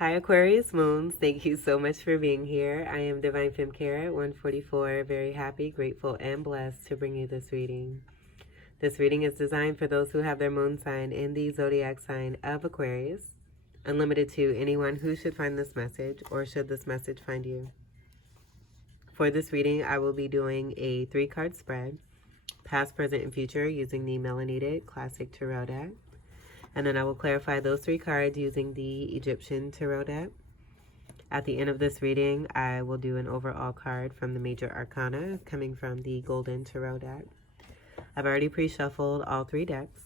Hi Aquarius Moons, thank you so much for being here. I am Divine Femme Kara at 144, very happy, grateful, and blessed to bring you this reading. This reading is designed for those who have their moon sign in the zodiac sign of Aquarius, unlimited to anyone who should find this message or should this message find you. For this reading, I will be doing a 3-card spread, past, present, and future, using the Melanated Classic Tarot deck. And then I will clarify those 3 cards using the Egyptian Tarot deck. At the end of this reading, I will do an overall card from the Major Arcana coming from the Golden Tarot deck. I've already pre-shuffled all 3 decks.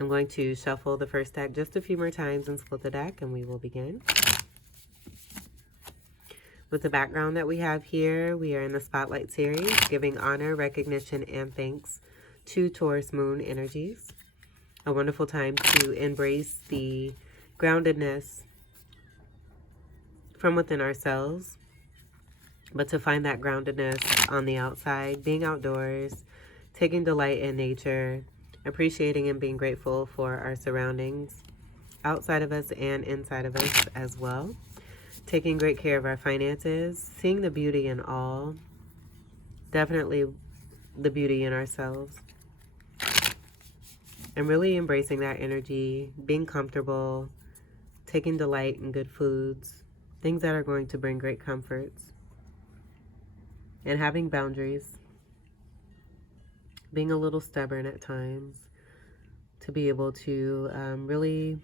I'm going to shuffle the first deck just a few more times and split the deck, and we will begin. With the background that we have here, we are in the Spotlight series, giving honor, recognition, and thanks to Taurus Moon energies. A wonderful time to embrace the groundedness from within ourselves, but to find that groundedness on the outside, being outdoors, taking delight in nature, appreciating and being grateful for our surroundings, outside of us and inside of us as well. Taking great care of our finances, seeing the beauty in all, definitely the beauty in ourselves. And really embracing that energy, being comfortable, taking delight in good foods, things that are going to bring great comforts, and having boundaries, being a little stubborn at times to be able to really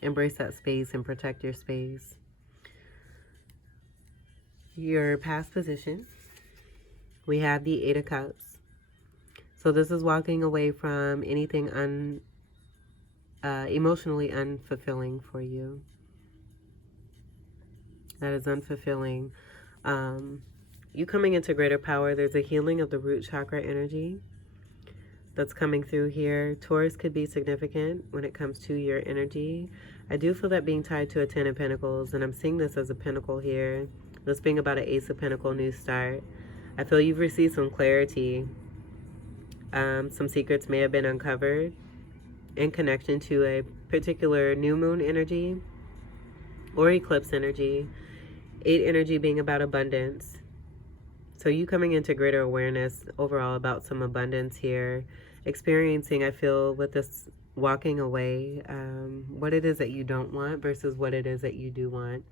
embrace that space and protect your space. Your past position, we have the 8 of Cups. So this is walking away from anything emotionally unfulfilling for you. That is unfulfilling. You coming into greater power. There's a healing of the root chakra energy that's coming through here. Taurus could be significant when it comes to your energy. I do feel that being tied to a 10 of Pentacles, and I'm seeing this as a pentacle here. This being about an Ace of Pentacles new start. I feel you've received some clarity. Some secrets may have been uncovered in connection to a particular new moon energy or eclipse energy. 8 energy being about abundance. So you coming into greater awareness overall about some abundance here. Experiencing, I feel, with this walking away, what it is that you don't want versus what it is that you do want.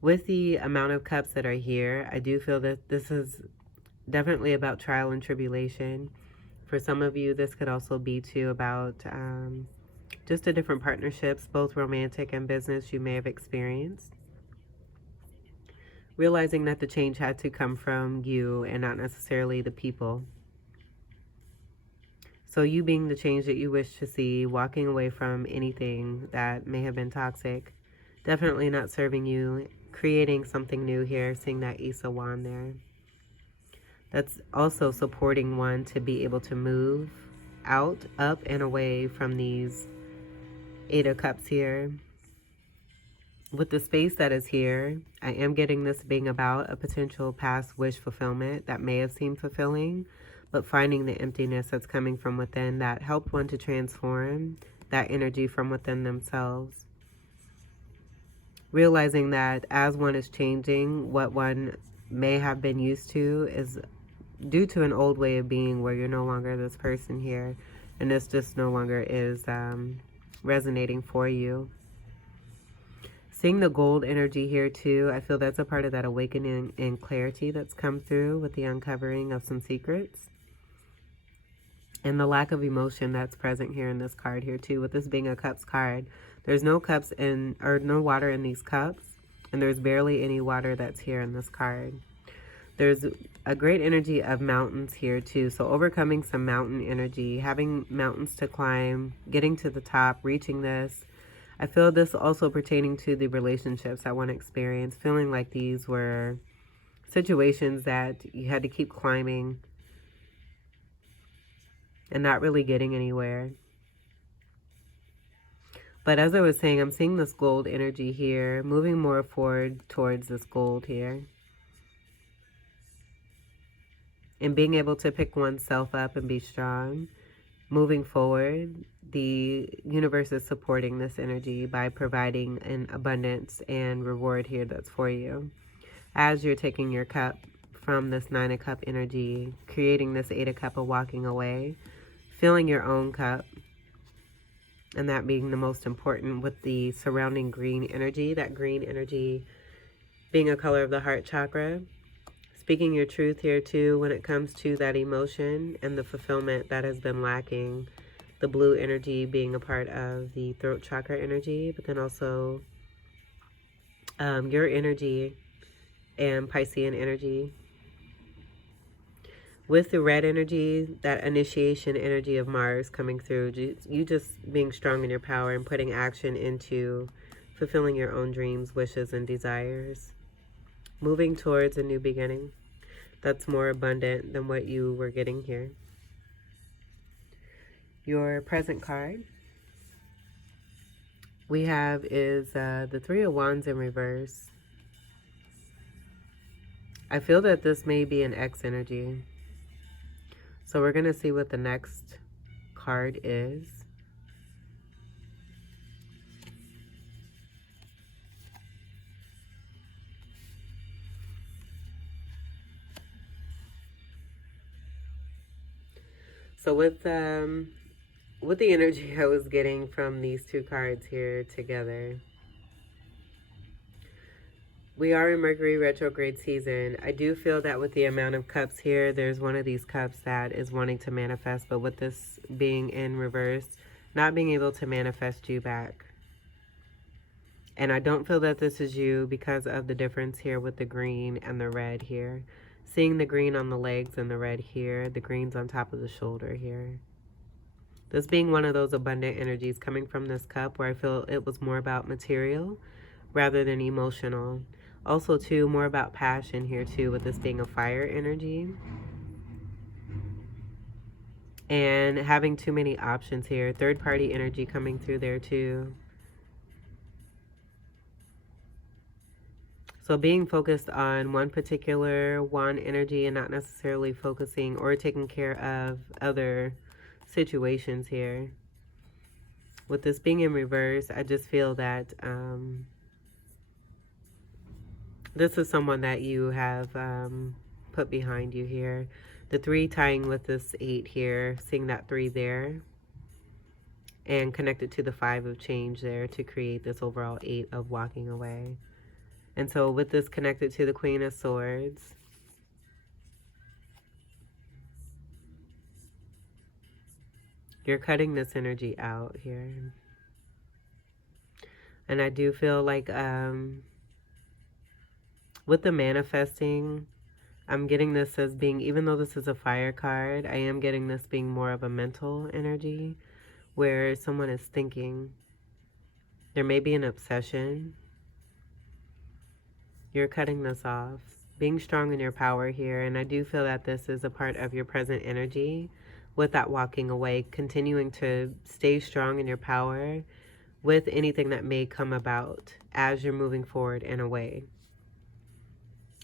With the amount of cups that are here, I do feel that this is definitely about trial and tribulation. For some of you, this could also be too about just the different partnerships, both romantic and business, you may have experienced. Realizing that the change had to come from you and not necessarily the people. So you being the change that you wish to see, walking away from anything that may have been toxic, definitely not serving you, creating something new here, seeing that Ace of Wand there. That's also supporting one to be able to move out, up, and away from these 8 of Cups here. With the space that is here, I am getting this being about a potential past wish fulfillment that may have seemed fulfilling, but finding the emptiness that's coming from within that helped one to transform that energy from within themselves. Realizing that as one is changing, what one may have been used to is due to an old way of being where you're no longer this person here, and this just no longer is resonating for you. Seeing the gold energy here too, I feel that's a part of that awakening and clarity that's come through with the uncovering of some secrets. And the lack of emotion that's present here in this card here too, with this being a Cups card. There's no cups in, or no water in these cups, and there's barely any water that's here in this card. There's a great energy of mountains here too. So overcoming some mountain energy, having mountains to climb, getting to the top, reaching this. I feel this also pertaining to the relationships that one experienced, feeling like these were situations that you had to keep climbing and not really getting anywhere. But as I was saying, I'm seeing this gold energy here, moving more forward towards this gold here. And being able to pick oneself up and be strong, moving forward, the universe is supporting this energy by providing an abundance and reward here that's for you. As you're taking your cup from this 9 of Cup energy, creating this 8 of Cup of walking away, filling your own cup, and that being the most important with the surrounding green energy, that green energy being a color of the heart chakra. Speaking your truth here too when it comes to that emotion and the fulfillment that has been lacking. The blue energy being a part of the throat chakra energy, but then also your energy and Piscean energy. With the red energy, that initiation energy of Mars coming through, you just being strong in your power and putting action into fulfilling your own dreams, wishes, and desires. Moving towards a new beginning that's more abundant than what you were getting here. Your present card we have is the 3 of Wands in reverse. I feel that this may be an X energy. So we're going to see what the next card is. So with the energy I was getting from these two cards here together, we are in Mercury retrograde season. I do feel that with the amount of cups here, there's one of these cups that is wanting to manifest, but with this being in reverse, not being able to manifest you back. And I don't feel that this is you because of the difference here with the green and the red here. Seeing the green on the legs and the red here, the green's on top of the shoulder here. This being one of those abundant energies coming from this cup where I feel it was more about material rather than emotional. Also, too, more about passion here, too, with this being a fire energy. And having too many options here. Third-party energy coming through there, too. So being focused on one particular wand energy and not necessarily focusing or taking care of other situations here. With this being in reverse, I just feel that this is someone that you have put behind you here. The 3 tying with this 8 here, seeing that 3 there. And connected to the 5 of change there to create this overall 8 of walking away. And so with this connected to the Queen of Swords, you're cutting this energy out here. And I do feel like with the manifesting, I'm getting this as being, even though this is a fire card, I am getting this being more of a mental energy where someone is thinking. There may be an obsession. You're cutting this off. Being strong in your power here. And I do feel that this is a part of your present energy with that walking away, continuing to stay strong in your power with anything that may come about as you're moving forward and away.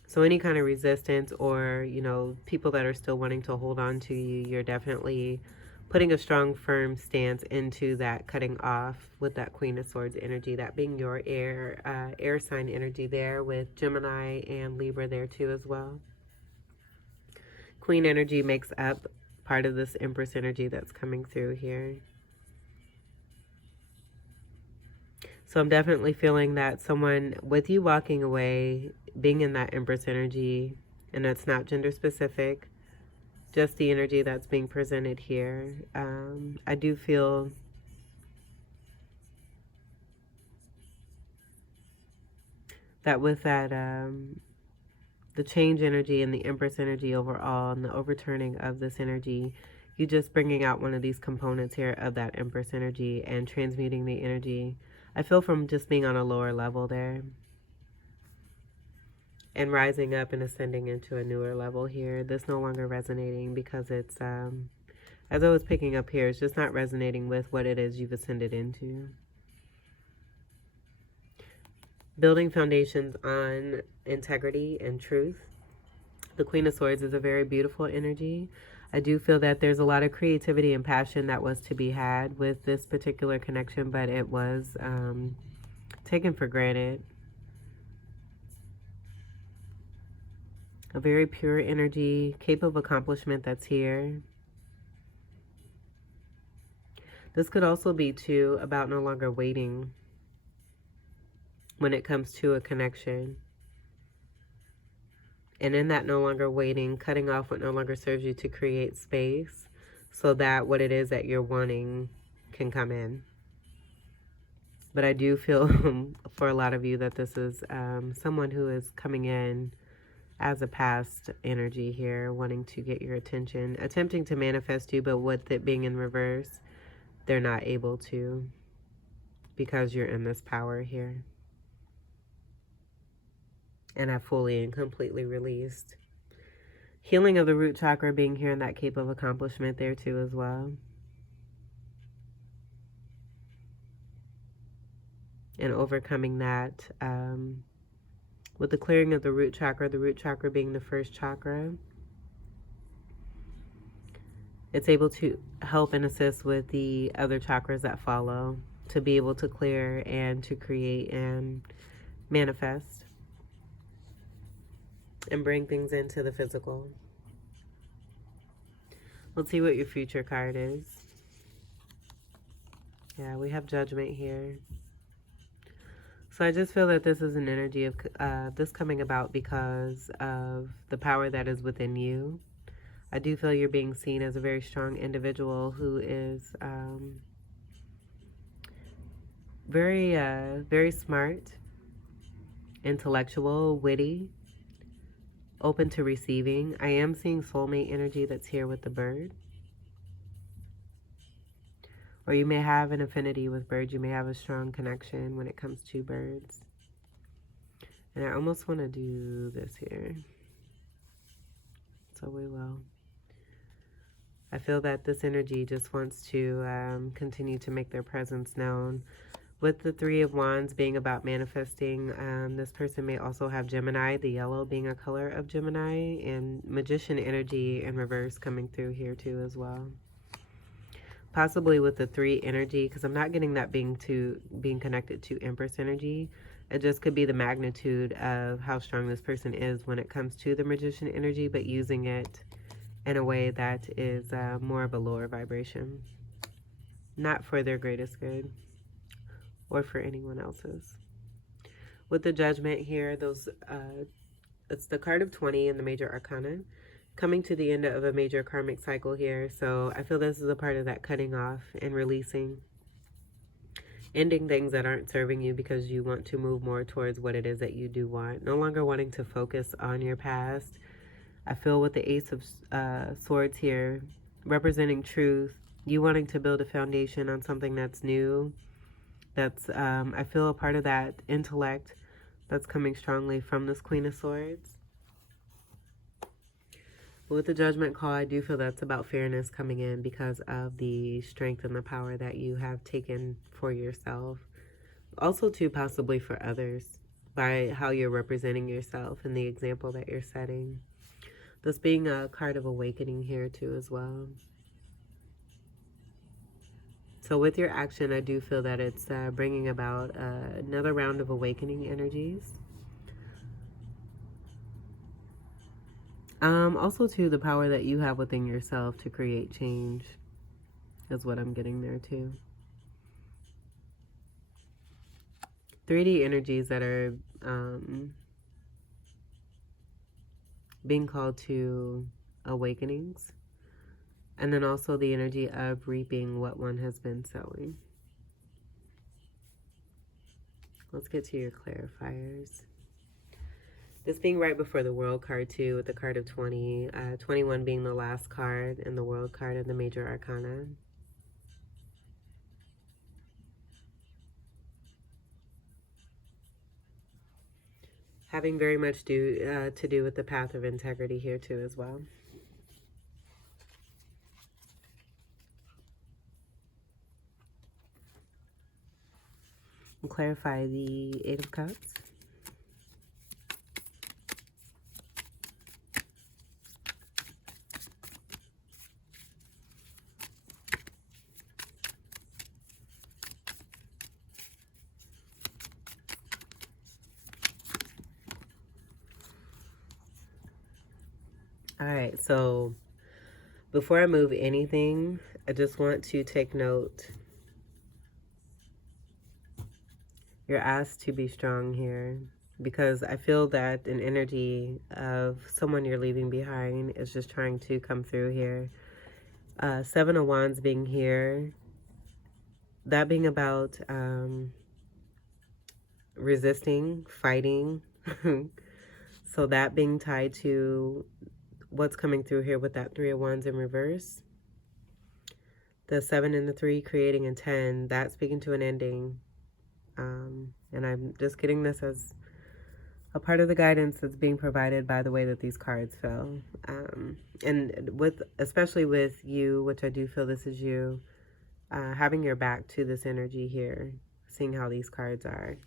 So any kind of resistance or, you know, people that are still wanting to hold on to you, you're definitely putting a strong, firm stance into that cutting off with that Queen of Swords energy, that being your air sign energy there with Gemini and Libra there too as well. Queen energy makes up part of this Empress energy that's coming through here. So I'm definitely feeling that someone with you walking away, being in that Empress energy, and it's not gender specific, just the energy that's being presented here. I do feel that with that, the change energy and the Empress energy overall and the overturning of this energy, you just bringing out one of these components here of that Empress energy and transmuting the energy. I feel from just being on a lower level there and rising up and ascending into a newer level here. This no longer resonating because it's, as I was picking up here, it's just not resonating with what it is you've ascended into. Building foundations on integrity and truth. The Queen of Swords is a very beautiful energy. I do feel that there's a lot of creativity and passion that was to be had with this particular connection, but it was taken for granted. A very pure energy, capable of accomplishment that's here. This could also be, too, about no longer waiting when it comes to a connection. And in that no longer waiting, cutting off what no longer serves you to create space so that what it is that you're wanting can come in. But I do feel for a lot of you that this is someone who is coming in as a past energy here, wanting to get your attention, attempting to manifest you, but with it being in reverse, they're not able to because you're in this power here. And I fully and completely released. Healing of the root chakra being here and that cape of accomplishment there too as well. And overcoming that with the clearing of the root chakra being the first chakra. It's able to help and assist with the other chakras that follow to be able to clear and to create and manifest and bring things into the physical. Let's see what your future card is. Yeah, we have Judgment here. So I just feel that this is an energy of this coming about because of the power that is within you. I do feel you're being seen as a very strong individual who is very smart, intellectual, witty, open to receiving. I am seeing soulmate energy that's here with the bird. Or you may have an affinity with birds. You may have a strong connection when it comes to birds. And I almost want to do this here. So we will. I feel that this energy just wants to continue to make their presence known. With the Three of Wands being about manifesting, this person may also have Gemini, the yellow being a color of Gemini, and Magician energy in reverse coming through here too as well. Possibly with the 3 energy, because I'm not getting that being connected to Empress energy. It just could be the magnitude of how strong this person is when it comes to the Magician energy, but using it in a way that is more of a lower vibration. Not for their greatest good or for anyone else's. With the Judgment here, it's the card of 20 in the Major Arcana. Coming to the end of a major karmic cycle here. So I feel this is a part of that cutting off and releasing. Ending things that aren't serving you because you want to move more towards what it is that you do want. No longer wanting to focus on your past. I feel with the Ace of Swords here, representing truth. You wanting to build a foundation on something that's new. That's, I feel a part of that intellect that's coming strongly from this Queen of Swords. With the Judgment call, I do feel that's about fairness coming in because of the strength and the power that you have taken for yourself. Also, too, possibly for others by how you're representing yourself and the example that you're setting. This being a card of awakening here, too, as well. So with your action, I do feel that it's bringing about another round of awakening energies. Also, too, the power that you have within yourself to create change is what I'm getting there, too. 3D energies that are being called to awakenings. And then also the energy of reaping what one has been sowing. Let's get to your clarifiers. This being right before the World card too, with the card of 20, 21 being the last card and the World card of the Major Arcana. Having very much to do with the path of integrity here too as well. We'll clarify the 8 of Cups. All right, so before I move anything, I just want to take note. You're asked to be strong here because I feel that an energy of someone you're leaving behind is just trying to come through here. Seven of Wands being here, that being about resisting, fighting. So that being tied to what's coming through here with that Three of Wands in reverse. The 7 and the 3 creating a 10, that's speaking to an ending. And I'm just getting this as a part of the guidance that's being provided by the way that these cards fell. And with, especially with you, which I do feel this is you, having your back to this energy here, seeing how these cards are.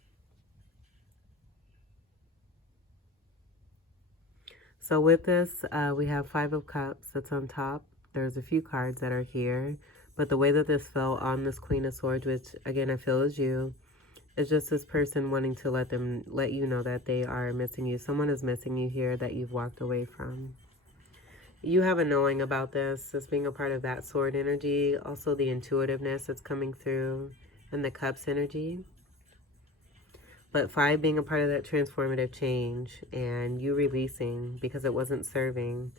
So with this, we have Five of Cups that's on top. There's a few cards that are here, but the way that this fell on this Queen of Swords, which again I feel is you, it's just this person wanting to let you know that they are missing you. Someone is missing you here that you've walked away from. You have a knowing about this being a part of that sword energy. Also the intuitiveness that's coming through and the cups energy. But 5 being a part of that transformative change and you releasing because it wasn't serving.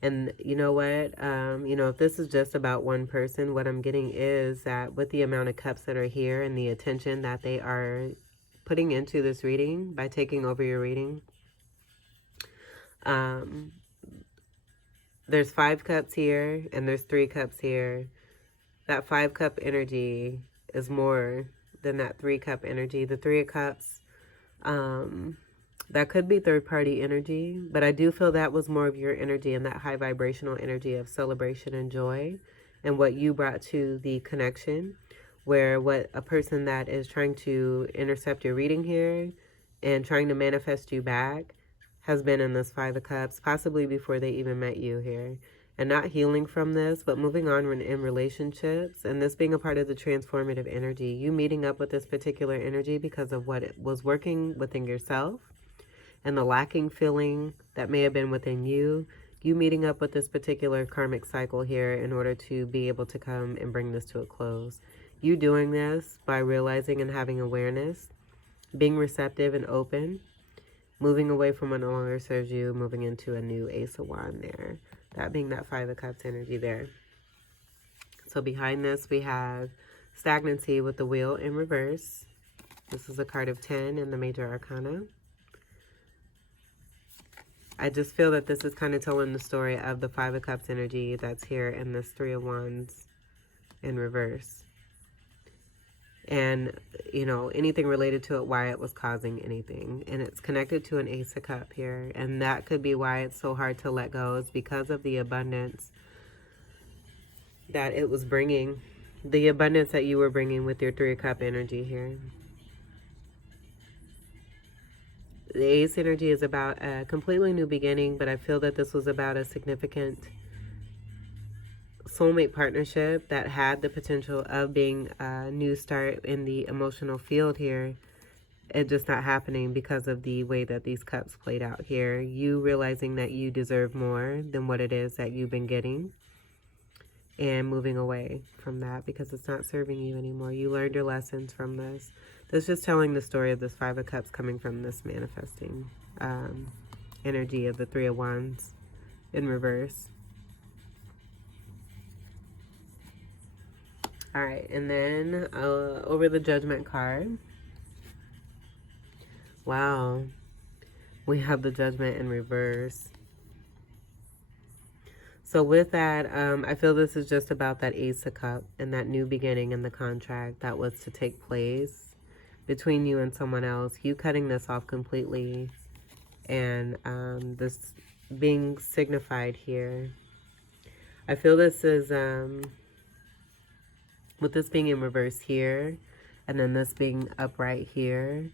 And you know what, if this is just about one person, what I'm getting is that with the amount of cups that are here and the attention that they are putting into this reading by taking over your reading, there's 5 cups here and there's 3 cups here. That 5 cup energy is more than that 3 cup energy. The 3 of cups, that could be third-party energy, but I do feel that was more of your energy and that high vibrational energy of celebration and joy and what you brought to the connection, where what a person that is trying to intercept your reading here and trying to manifest you back has been in this 5 of Cups, possibly before they even met you here. And not healing from this, but moving on in relationships, and this being a part of the transformative energy. You meeting up with this particular energy because of what it was working within yourself and the lacking feeling that may have been within you. You meeting up with this particular karmic cycle here in order to be able to come and bring this to a close. You doing this by realizing and having awareness, being receptive and open, moving away from what no longer serves you, moving into a new Ace of Wands there. That being that 5 of Cups energy there. So behind this, we have stagnancy with the wheel in reverse. This is a card of 10 in the major arcana. I just feel that this is kind of telling the story of the 5 of Cups energy that's here and this 3 of Wands in reverse. And, anything related to it, why it was causing anything. And it's connected to an Ace of Cup here. And that could be why it's so hard to let go, is because of the abundance that it was bringing. The abundance that you were bringing with your 3 of Cup energy here. The Ace energy is about a completely new beginning, but I feel that this was about a significant soulmate partnership that had the potential of being a new start in the emotional field here. It's just not happening because of the way that these cups played out here. You realizing that you deserve more than what it is that you've been getting and moving away from that because it's not serving you anymore. You learned your lessons from this. This is just telling the story of this 5 of Cups coming from this manifesting energy of the 3 of Wands in reverse. All right, and then over the Judgment card. Wow, we have the Judgment in reverse. So with that, I feel this is just about that Ace of Cup and that new beginning and the contract that was to take place between you and someone else. You cutting this off completely and this being signified here. I feel this is, with this being in reverse here and then this being upright here,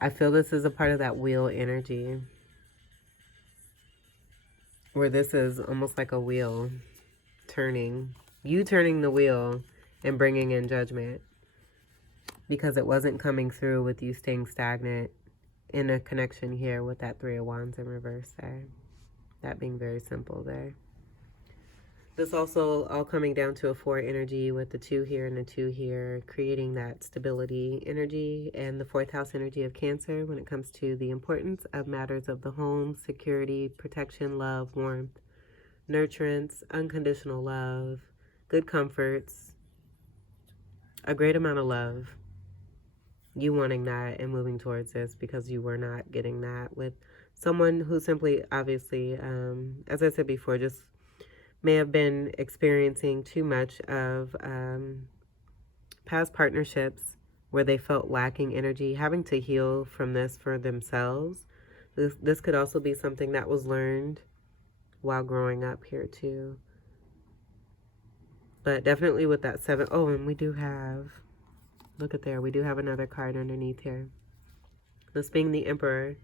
I feel this is a part of that wheel energy, where this is almost like a wheel turning. You turning the wheel and bringing in judgment because it wasn't coming through with you staying stagnant in a connection here with that 3 of Wands in reverse there. That being very simple there. This also all coming down to a 4 energy with the 2 here and the 2 here, creating that stability energy, and the 4th house energy of Cancer when it comes to the importance of matters of the home, security, protection, love, warmth, nurturance, unconditional love, good comforts, a great amount of love. You wanting that and moving towards this because you were not getting that with someone who simply, obviously, as I said before, just may have been experiencing too much of past partnerships where they felt lacking energy, having to heal from this for themselves. This could also be something that was learned while growing up here too. But definitely with that 7, oh, and we do have, look at there, we do have another card underneath here. This being the Emperor.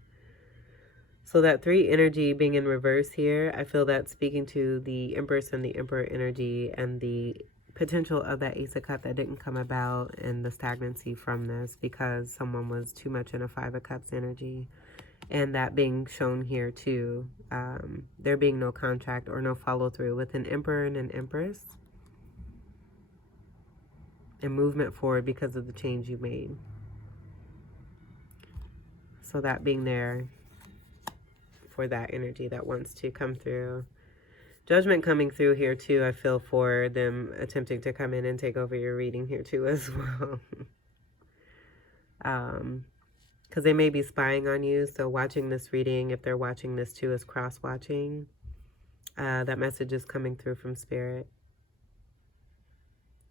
So that 3 energy being in reverse here, I feel that speaking to the Empress and the Emperor energy and the potential of that Ace of Cups that didn't come about and the stagnancy from this because someone was too much in a 5 of Cups energy. And that being shown here too, there being no contract or no follow through with an Emperor and an Empress. And movement forward because of the change you made. So that being there for that energy that wants to come through. Judgment coming through here too, I feel, for them attempting to come in and take over your reading here too as well. Because they may be spying on you. So watching this reading, if they're watching this too, is cross-watching. That message is coming through from Spirit.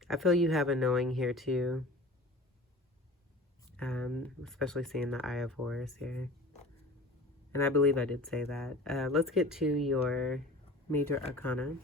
I feel you have a knowing here too. Especially seeing the Eye of Horus here. And I believe I did say that. Let's get to your major arcana.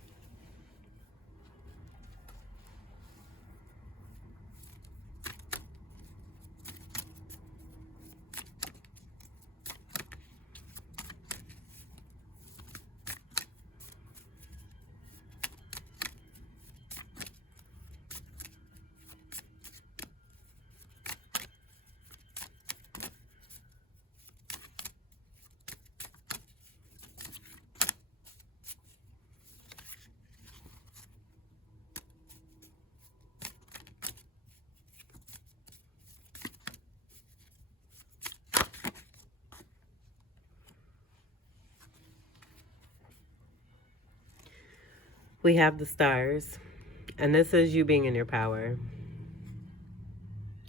We have the stars, and this is you being in your power,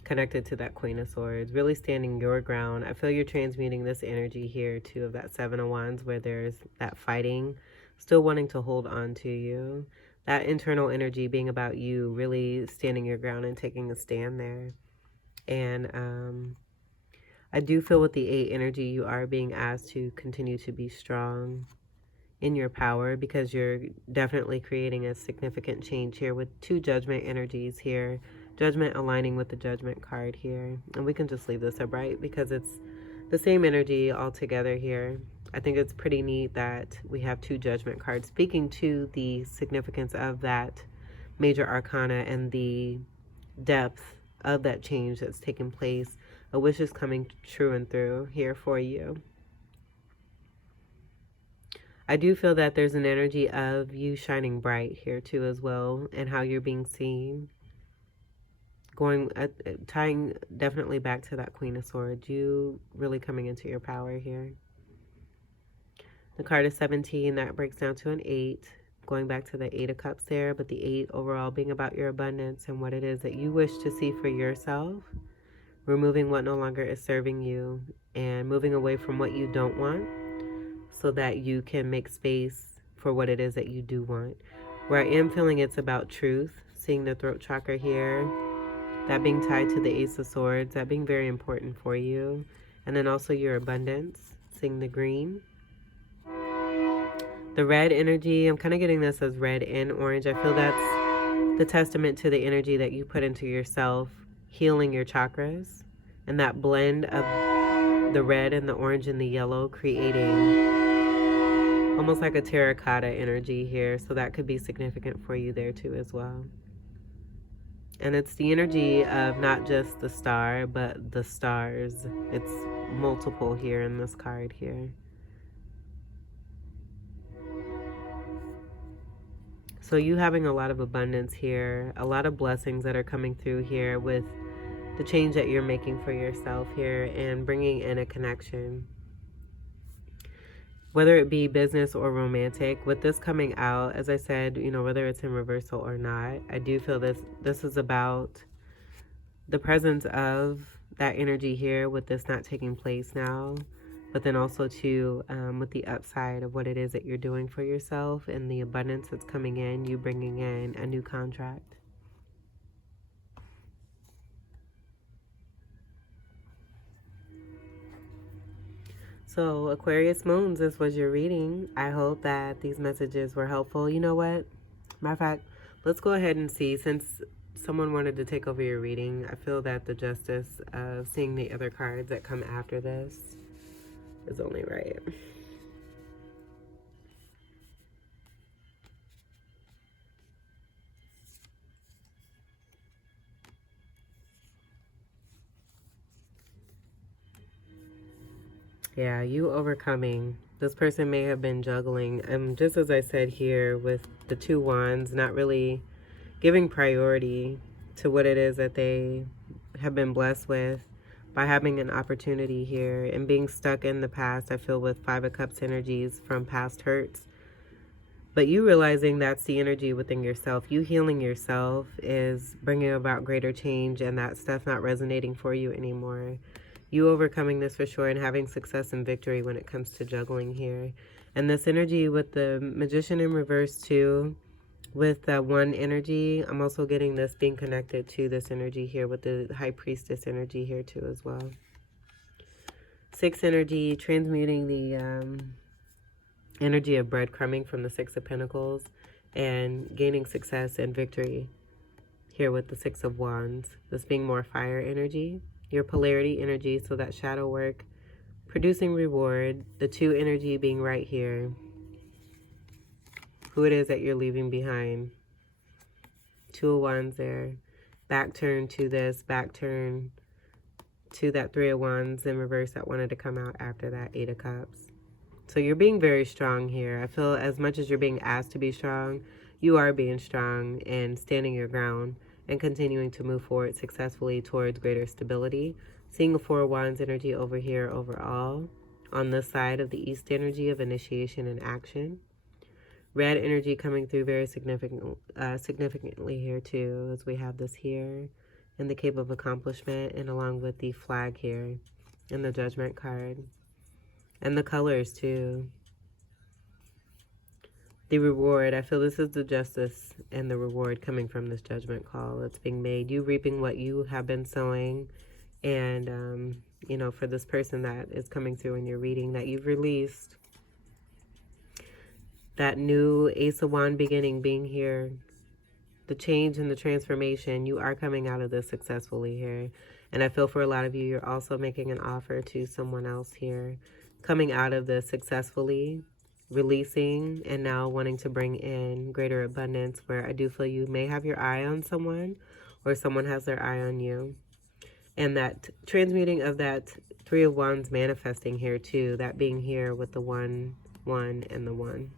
connected to that Queen of Swords, really standing your ground. I feel you're transmuting this energy here too of that 7 of Wands where there's that fighting, still wanting to hold on to you. That internal energy being about you, really standing your ground and taking a stand there. And I do feel with the 8 energy, you are being asked to continue to be strong in your power because you're definitely creating a significant change here with 2 judgment energies here. Judgment aligning with the Judgment card here. And we can just leave this upright because it's the same energy all together here. I think it's pretty neat that we have 2 Judgment cards speaking to the significance of that major arcana and the depth of that change that's taking place. A wish is coming true and through here for you. I do feel that there's an energy of you shining bright here too as well, and how you're being seen. Going, tying definitely back to that Queen of Swords, you really coming into your power here. The card is 17, that breaks down to an 8, going back to the 8 of Cups there, but the 8 overall being about your abundance and what it is that you wish to see for yourself, removing what no longer is serving you and moving away from what you don't want, so that you can make space for what it is that you do want. Where I am feeling it's about truth, seeing the throat chakra here, that being tied to the Ace of Swords, that being very important for you. And then also your abundance, seeing the green. The red energy, I'm kind of getting this as red and orange. I feel that's the testament to the energy that you put into yourself, healing your chakras. And that blend of the red and the orange and the yellow creating almost like a terracotta energy here. So that could be significant for you there too as well. And it's the energy of not just the star, but the stars. It's multiple here in this card here. So you having a lot of abundance here, a lot of blessings that are coming through here with the change that you're making for yourself here and bringing in a connection. Whether it be business or romantic, with this coming out, as I said, you know, whether it's in reversal or not, I do feel this is about the presence of that energy here with this not taking place now, but then also too with the upside of what it is that you're doing for yourself and the abundance that's coming in, you bringing in a new contract. So Aquarius Moons, this was your reading. I hope that these messages were helpful. You know what? Matter of fact, let's go ahead and see, since someone wanted to take over your reading, I feel that the justice of seeing the other cards that come after this is only right. Yeah, you overcoming. This person may have been juggling. Just as I said here with the 2 wands, not really giving priority to what it is that they have been blessed with by having an opportunity here and being stuck in the past. I feel with 5 of Cups energies from past hurts. But you realizing that's the energy within yourself. You healing yourself is bringing about greater change and that stuff not resonating for you anymore. You overcoming this for sure and having success and victory when it comes to juggling here. And this energy with the Magician in reverse too, with that 1 energy, I'm also getting this being connected to this energy here with the High Priestess energy here too as well. 6 energy, transmuting the energy of breadcrumbing from the 6 of Pentacles and gaining success and victory here with the 6 of Wands. This being more fire energy. Your polarity energy, so that shadow work, producing reward. The 2 energy being right here. Who it is that you're leaving behind. 2 of Wands there. Back turn to this, back turn to that 3 of Wands in reverse that wanted to come out after that 8 of Cups. So you're being very strong here. I feel as much as you're being asked to be strong, you are being strong and standing your ground and continuing to move forward successfully towards greater stability. Seeing a 4 of Wands energy over here overall on this side of the East energy of initiation and action. Red energy coming through very significantly here too, as we have this here in the Cape of Accomplishment and along with the flag here in the Judgment card. And the colors too. The reward, I feel this is the justice and the reward coming from this judgment call that's being made. You reaping what you have been sowing. And, you know, for this person that is coming through in your reading that you've released. That new Ace of Wands beginning being here. The change and the transformation. You are coming out of this successfully here. And I feel for a lot of you, you're also making an offer to someone else here. Coming out of this successfully. Releasing and now wanting to bring in greater abundance, where I do feel you may have your eye on someone or someone has their eye on you. And that transmuting of that 3 of Wands manifesting here too, that being here with the 1, 1, and the 1.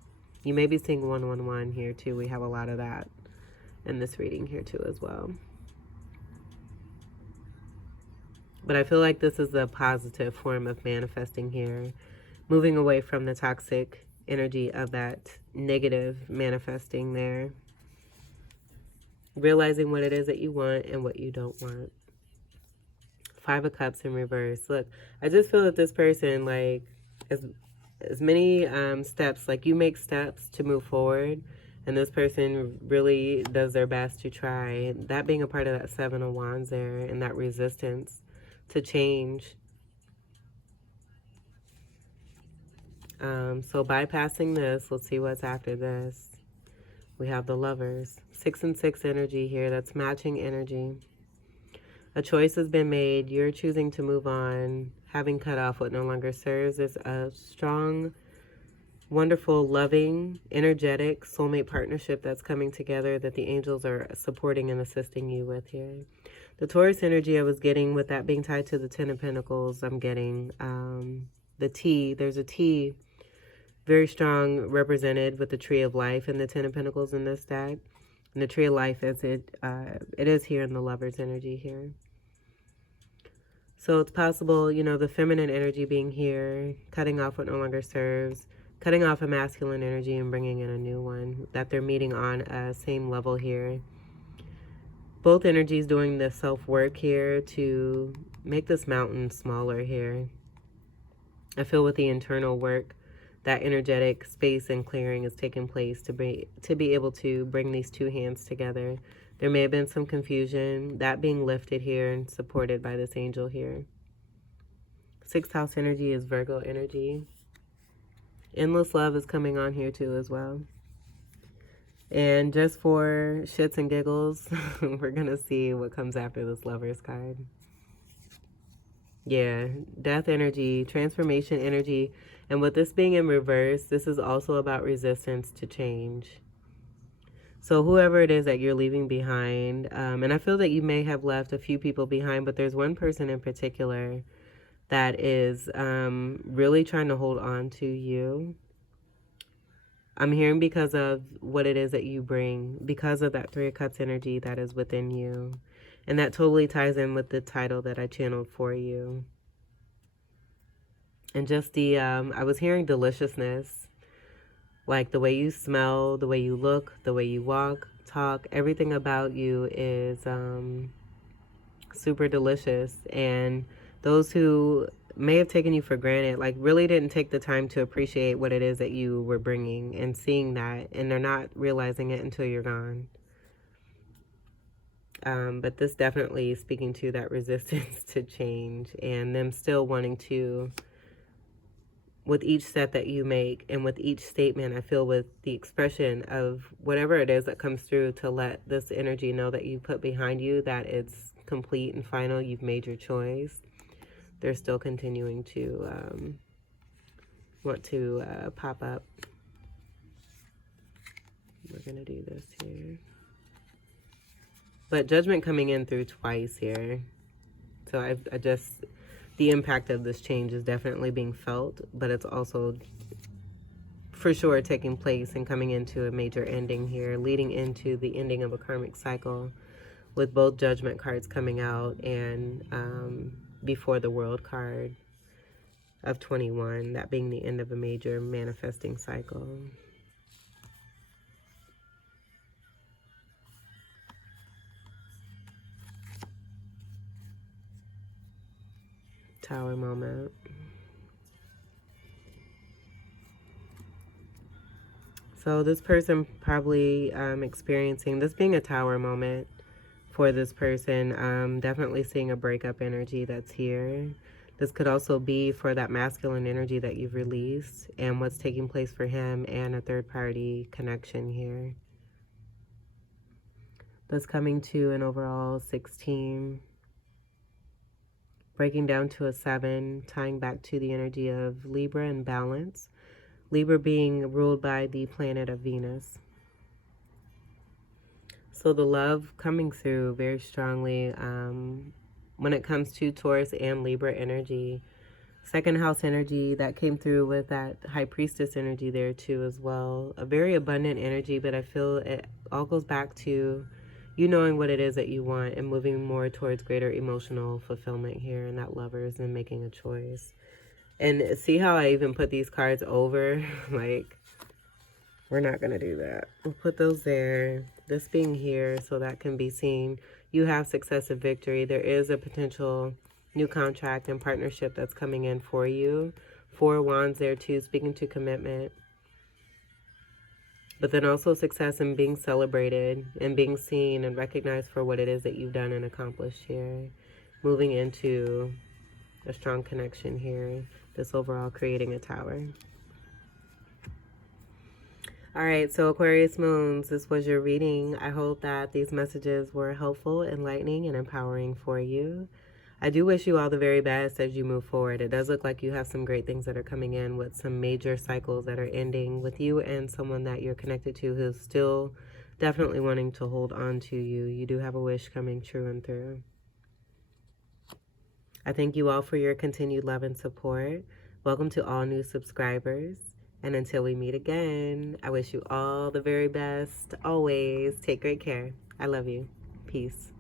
You may be seeing 1, 1, 1 here too. We have a lot of that in this reading here too as well. But I feel like this is a positive form of manifesting here. Moving away from the toxic energy of that negative manifesting there. Realizing what it is that you want and what you don't want. 5 of Cups in reverse. Look, I just feel that this person, like, as many steps, like you make steps to move forward, and this person really does their best to try. That being a part of that 7 of Wands there and that resistance to change. So bypassing this, let's see what's after this. We have the Lovers. 6 and 6 energy here. That's matching energy. A choice has been made. You're choosing to move on, having cut off what no longer serves. There's a strong, wonderful, loving, energetic soulmate partnership that's coming together that the angels are supporting and assisting you with here. The Taurus energy I was getting, with that being tied to the 10 of Pentacles, I'm getting the T. There's a T Very strong, represented with the Tree of Life and the Ten of Pentacles in this deck. And the Tree of Life, as it is here in the Lover's energy here. So it's possible, you know, the feminine energy being here, cutting off what no longer serves, cutting off a masculine energy and bringing in a new one, that they're meeting on a same level here. Both energies doing the self-work here to make this mountain smaller here. I feel with the internal work, that energetic space and clearing is taking place to be able to bring these two hands together. There may have been some confusion, that being lifted here and supported by this angel here. Sixth house energy is Virgo energy. Endless love is coming on here too as well. And just for shits and giggles, we're going to see what comes after this Lover's card. Yeah, death energy, transformation energy. And with this being in reverse, this is also about resistance to change. So whoever it is that you're leaving behind, and I feel that you may have left a few people behind, but there's one person in particular that is really trying to hold on to you. I'm hearing because of what it is that you bring, because of that Three of Cups energy that is within you. And that totally ties in with the title that I channeled for you. And just the, I was hearing deliciousness. Like the way you smell, the way you look, the way you walk, talk, everything about you is super delicious. And those who may have taken you for granted, like really didn't take the time to appreciate what it is that you were bringing and seeing that, and they're not realizing it until you're gone. But this definitely is speaking to that resistance to change and them still wanting to, with each step that you make and with each statement, I feel with the expression of whatever it is that comes through to let this energy know that you put behind you, that it's complete and final, you've made your choice. They're still continuing to want to pop up. We're going to do this here. But judgment coming in through twice here. So I just, the impact of this change is definitely being felt, but it's also for sure taking place and coming into a major ending here, leading into the ending of a karmic cycle with both judgment cards coming out and before the world card of 21, that being the end of a major manifesting cycle. Tower moment. So this person probably experiencing this being a tower moment for this person. Definitely seeing a breakup energy that's here. This could also be for that masculine energy that you've released and what's taking place for him, and a third party connection here. That's coming to an overall 16. Breaking down to a 7, tying back to the energy of Libra and balance. Libra being ruled by the planet of Venus. So the love coming through very strongly when it comes to Taurus and Libra energy. Second house energy that came through with that High Priestess energy there too as well. A very abundant energy, but I feel it all goes back to you knowing what it is that you want and moving more towards greater emotional fulfillment here in that Lovers and making a choice. And see how I even put these cards over? Like, we're not going to do that. We'll put those there. This being here so that can be seen. You have success and victory. There is a potential new contract and partnership that's coming in for you. 4 wands there too, speaking to commitment. But then also success and being celebrated and being seen and recognized for what it is that you've done and accomplished here. Moving into a strong connection here. This overall creating a tower. All right, so Aquarius Moons, this was your reading. I hope that these messages were helpful, enlightening, and empowering for you. I do wish you all the very best as you move forward. It does look like you have some great things that are coming in with some major cycles that are ending with you and someone that you're connected to who's still definitely wanting to hold on to you. You do have a wish coming true and through. I thank you all for your continued love and support. Welcome to all new subscribers. And until we meet again, I wish you all the very best. Always take great care. I love you. Peace.